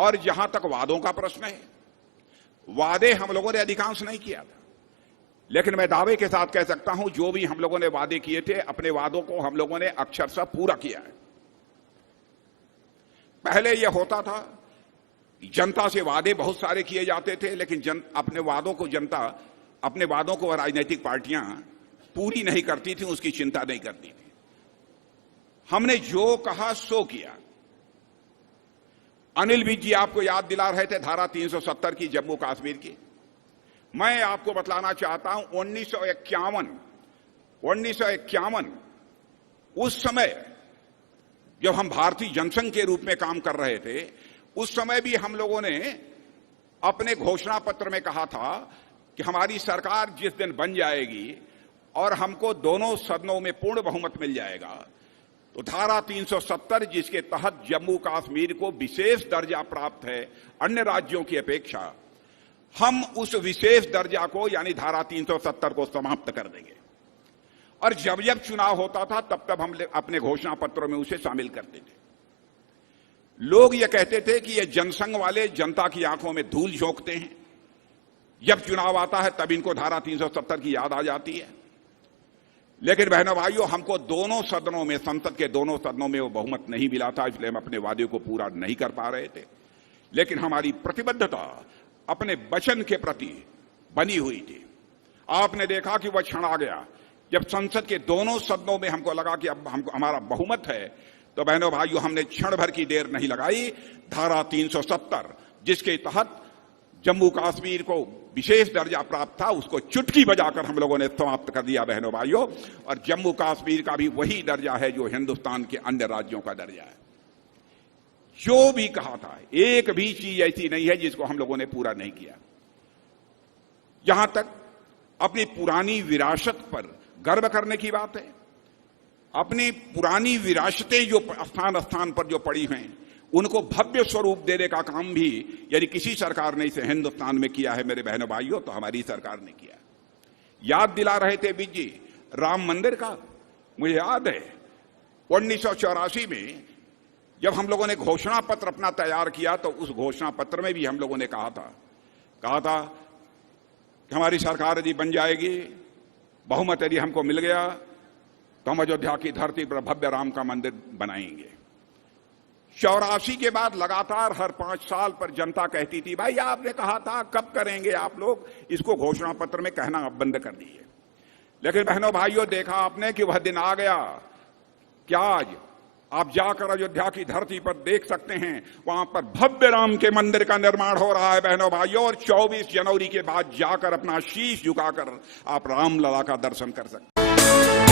और जहां तक वादों का प्रश्न है, वादे हम लोगों ने अधिकांश नहीं किया था, लेकिन मैं दावे के साथ कह सकता हूं जो भी हम लोगों ने वादे किए थे, अपने वादों को हम लोगों ने अक्षरशः पूरा किया है। पहले यह होता था जनता से वादे बहुत सारे किए जाते थे, लेकिन अपने वादों को राजनीतिक पार्टियां पूरी नहीं करती थी, उसकी चिंता नहीं करती थी। हमने जो कहा सो किया। अनिल विज जी आपको याद दिला रहे थे धारा 370 की, जम्मू कश्मीर की। मैं आपको बतलाना चाहता हूं 1951 उस समय जब हम भारतीय जनसंघ के रूप में काम कर रहे थे, उस समय भी हम लोगों ने अपने घोषणा पत्र में कहा था कि हमारी सरकार जिस दिन बन जाएगी और हमको दोनों सदनों में पूर्ण बहुमत मिल जाएगा, तो धारा 370 जिसके तहत जम्मू कश्मीर को विशेष दर्जा प्राप्त है अन्य राज्यों की अपेक्षा, हम उस विशेष दर्जा को यानी धारा 370 को समाप्त कर देंगे। और जब जब चुनाव होता था तब तब हम अपने घोषणा पत्रों में उसे शामिल करते थे। लोग ये कहते थे कि ये जनसंघ वाले जनता की आंखों में धूल झोंकते हैं, जब चुनाव आता है तब इनको धारा 370 की याद आ जाती है। लेकिन बहनों भाइयों, हमको दोनों सदनों में, संसद के दोनों सदनों में वो बहुमत नहीं मिला था, इसलिए हम अपने वादे को पूरा नहीं कर पा रहे थे। लेकिन हमारी प्रतिबद्धता अपने वचन के प्रति बनी हुई थी। आपने देखा कि वह क्षण आ गया जब संसद के दोनों सदनों में हमको लगा कि अब हमारा बहुमत है, तो बहनों भाइयों हमने क्षण भर की देर नहीं लगाई। धारा 370 जिसके तहत जम्मू कश्मीर को विशेष दर्जा प्राप्त था, उसको चुटकी बजाकर हम लोगों ने समाप्त कर दिया बहनों भाइयों। और जम्मू कश्मीर का भी वही दर्जा है जो हिंदुस्तान के अन्य राज्यों का दर्जा है। जो भी कहा था, एक भी चीज ऐसी नहीं है जिसको हम लोगों ने पूरा नहीं किया। यहां तक अपनी पुरानी विरासत पर गर्व करने की बात है। अपनी पुरानी विरासतें जो स्थान स्थान पर जो पड़ी हैं, उनको भव्य स्वरूप देने का काम भी यदि किसी सरकार ने इसे हिंदुस्तान में किया है मेरे बहनों भाइयों, तो हमारी सरकार ने किया। याद दिला रहे थे विज जी राम मंदिर का। मुझे याद है 1984 में जब हम लोगों ने घोषणा पत्र अपना तैयार किया, तो उस घोषणा पत्र में भी हम लोगों ने कहा था कि हमारी सरकार यदि बन जाएगी, बहुमत यदि हमको मिल गया, तो हम अयोध्या की धरती पर भव्य राम का मंदिर बनाएंगे। 84 के बाद लगातार हर 5 साल पर जनता कहती थी, भाई आपने कहा था, कब करेंगे आप लोग? इसको घोषणा पत्र में कहना अब बंद कर दिए। लेकिन बहनों भाइयों, देखा आपने कि वह दिन आ गया। क्या आज आप जाकर अयोध्या की धरती पर देख सकते हैं, वहां पर भव्य राम के मंदिर का निर्माण हो रहा है बहनों भाइयों। और 24 जनवरी के बाद जाकर अपना शीश झुकाकर आप रामलला का दर्शन कर सकते हैं।